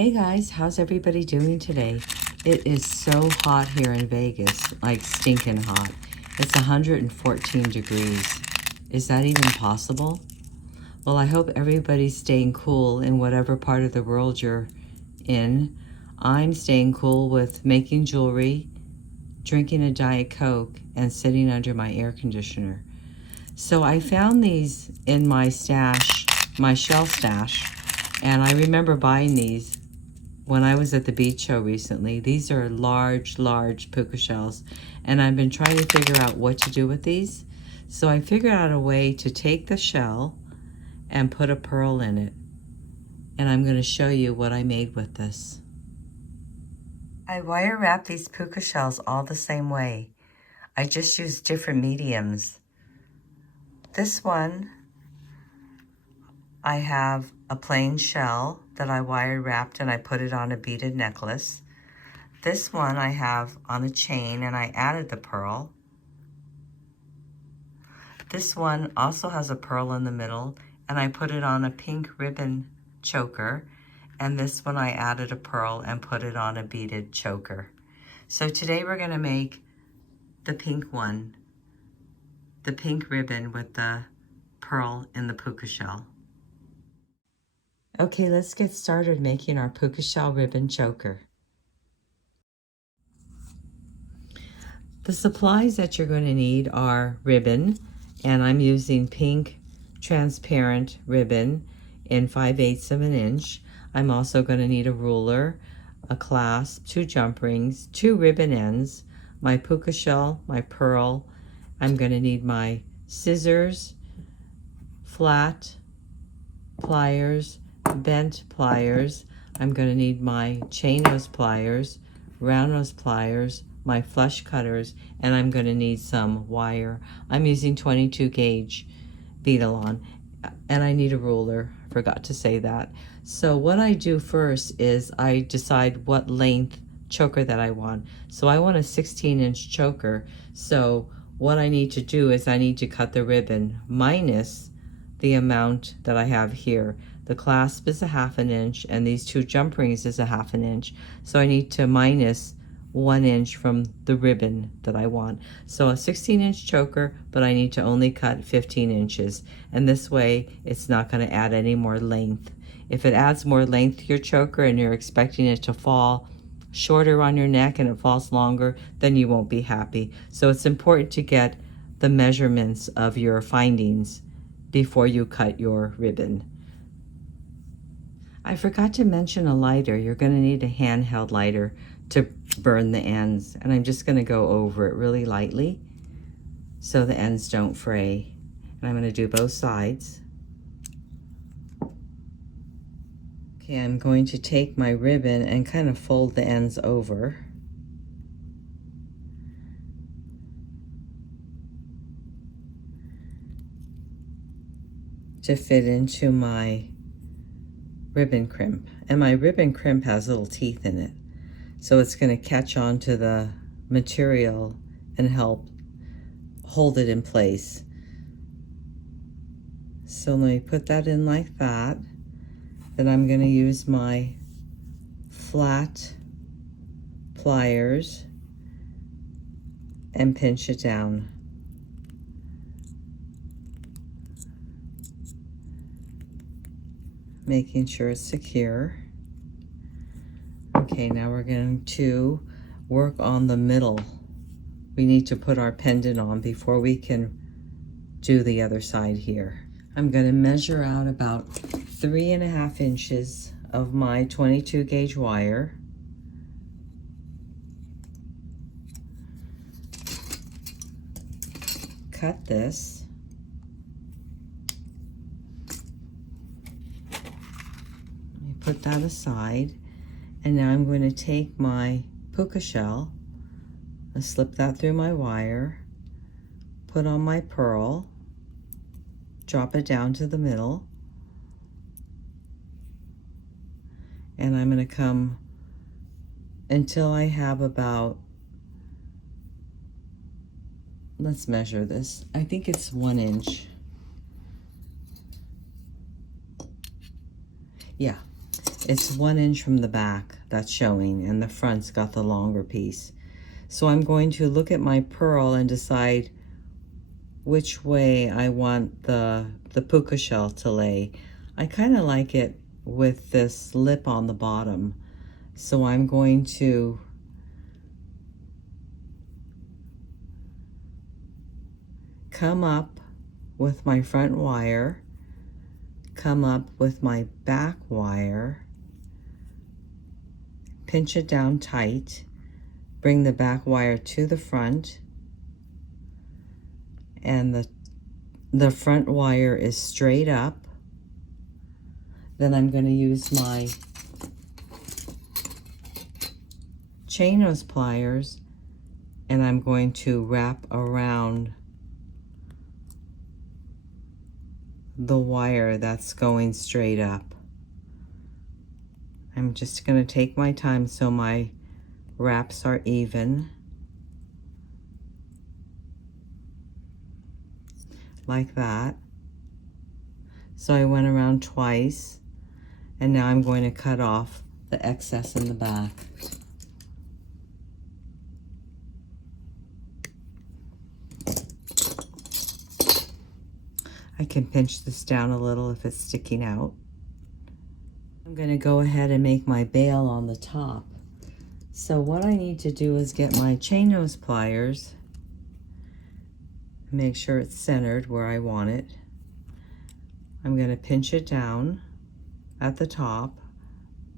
Hey guys, how's everybody doing today? It is so hot here in Vegas, like stinking hot. It's 114 degrees. Is that even possible? Well, I hope everybody's staying cool in whatever part of the world you're in. I'm staying cool with making jewelry, drinking a Diet Coke, and sitting under my air conditioner. So I found these in my stash, my shell stash, and I remember buying these when I was at the beach show recently. These are large puka shells, and I've been trying to figure out what to do with these. So I figured out a way to take the shell and put a pearl in it. And I'm going to show you what I made with this. I wire wrap these puka shells all the same way. I just use different mediums. This one, I have a plain shell that I wire wrapped and I put it on a beaded necklace. This one I have on a chain and I added the pearl. This one also has a pearl in the middle and I put it on a pink ribbon choker. And this one I added a pearl and put it on a beaded choker. So today we're gonna make the pink one, the pink ribbon with the pearl in the puka shell. Okay, let's get started making our puka shell ribbon choker. The supplies that you're going to need are ribbon, and I'm using pink transparent ribbon in 5/8 of an inch. I'm also going to need a ruler, a clasp, 2 jump rings, 2 ribbon ends, my puka shell, my pearl. I'm going to need my scissors, flat, pliers, bent pliers. I'm going to need my chain nose pliers, round nose pliers, my flush cutters, and I'm going to need some wire. I'm using 22 gauge bead-along, and I need a ruler. Forgot to say that. So what I do first is I decide what length choker that I want. So I want a 16-inch choker. So what I need to do is I need to cut the ribbon minus the amount that I have here. The clasp is a 1/2 inch and these 2 jump rings is a 1/2 inch. So I need to minus 1 inch from the ribbon that I want. So a 16-inch choker, but I need to only cut 15 inches. And this way it's not going to add any more length. If it adds more length to your choker and you're expecting it to fall shorter on your neck and it falls longer, then you won't be happy. So it's important to get the measurements of your findings before you cut your ribbon. I forgot to mention a lighter. You're going to need a handheld lighter to burn the ends, and I'm just going to go over it really lightly so the ends don't fray. And I'm going to do both sides. Okay, I'm going to take my ribbon and kind of fold the ends over. To fit into my ribbon crimp. And my ribbon crimp has little teeth in it. So it's going to catch on to the material and help hold it in place. So let me put that in like that. Then I'm going to use my flat pliers and pinch it down. Making sure it's secure. Okay, now we're going to work on the middle. We need to put our pendant on before we can do the other side here. I'm going to measure out about 3.5 inches of my 22 gauge wire. Cut this. Put that aside, and now I'm going to take my puka shell and slip that through my wire, put on my pearl, drop it down to the middle, and I'm going to come until I have about, let's measure this, I think it's 1 inch. Yeah, it's 1 inch from the back that's showing, and the front's got the longer piece. So I'm going to look at my pearl and decide which way I want the puka shell to lay. I kind of like it with this lip on the bottom. So I'm going to come up with my front wire, come up with my back wire, pinch it down tight, bring the back wire to the front, and the front wire is straight up. Then I'm going to use my chain nose pliers, and I'm going to wrap around the wire that's going straight up. I'm just going to take my time so my wraps are even, like that. So I went around twice, and now I'm going to cut off the excess in the back. I can pinch this down a little if it's sticking out. I'm going to go ahead and make my bail on the top. So what I need to do is get my chain nose pliers, make sure it's centered where I want it. I'm going to pinch it down at the top,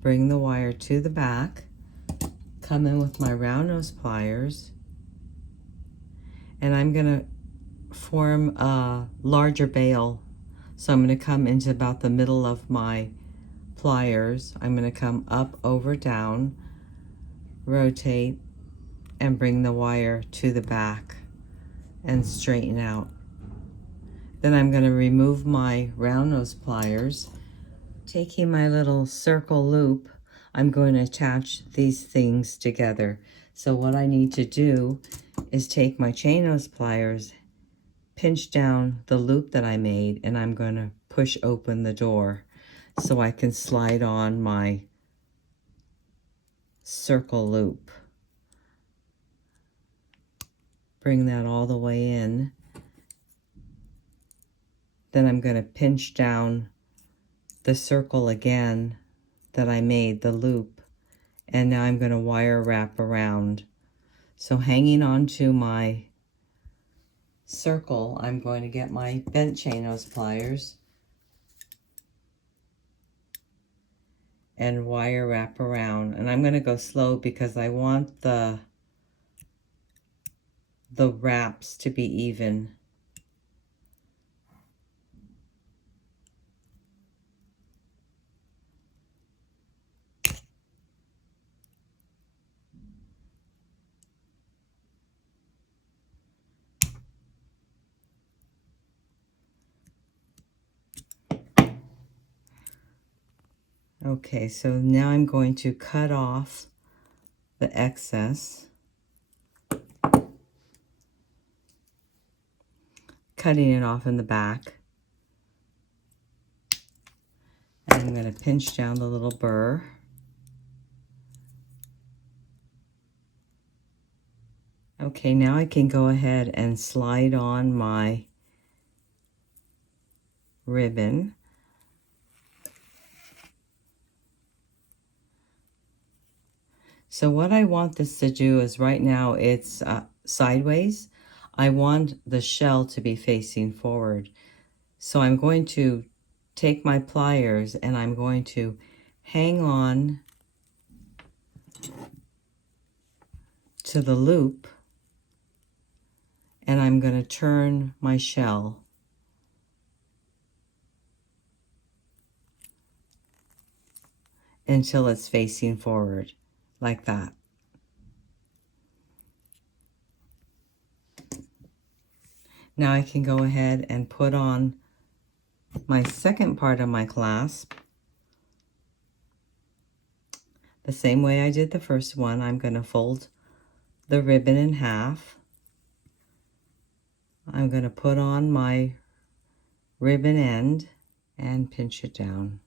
bring the wire to the back, come in with my round nose pliers, and I'm going to form a larger bail. So I'm going to come into about the middle of my pliers. I'm going to come up, over, down, rotate, and bring the wire to the back and straighten out. Then I'm going to remove my round nose pliers. Taking my little circle loop, I'm going to attach these things together. So what I need to do is take my chain nose pliers, pinch down the loop that I made, and I'm going to push open the door so I can slide on my circle loop. Bring that all the way in. Then I'm going to pinch down the circle again that I made, the loop, and now I'm going to wire wrap around. So hanging on to my circle, I'm going to get my bent chain nose pliers and wire wrap around. And I'm going to go slow because I want the wraps to be even. Okay, so now I'm going to cut off the excess, cutting it off in the back. And I'm going to pinch down the little burr. Okay, now I can go ahead and slide on my ribbon. So what I want this to do is, right now it's sideways. I want the shell to be facing forward. So I'm going to take my pliers and I'm going to hang on to the loop, and I'm going to turn my shell until it's facing forward, like that. Now I can go ahead and put on my second part of my clasp. The same way I did the first one, I'm going to fold the ribbon in half. I'm going to put on my ribbon end and pinch it down.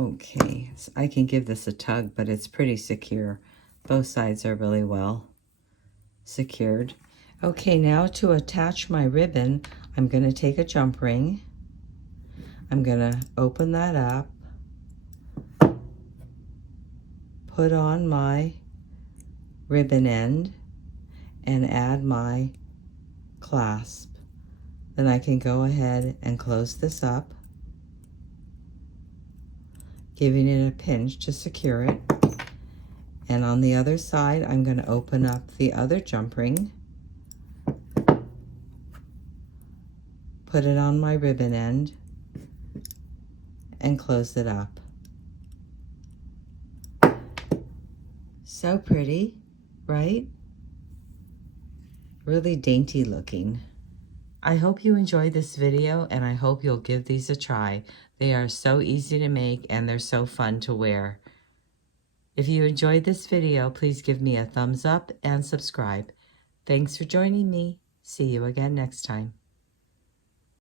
Okay, so I can give this a tug, but it's pretty secure. Both sides are really well secured. Okay, now to attach my ribbon, I'm going to take a jump ring. I'm going to open that up, put on my ribbon end, and add my clasp. Then I can go ahead and close this up, giving it a pinch to secure it. And on the other side, I'm going to open up the other jump ring, put it on my ribbon end, and close it up. So pretty, right? Really dainty looking. I hope you enjoyed this video, and I hope you'll give these a try. They are so easy to make and they're so fun to wear. If you enjoyed this video, please give me a thumbs up and subscribe. Thanks for joining me. See you again next time.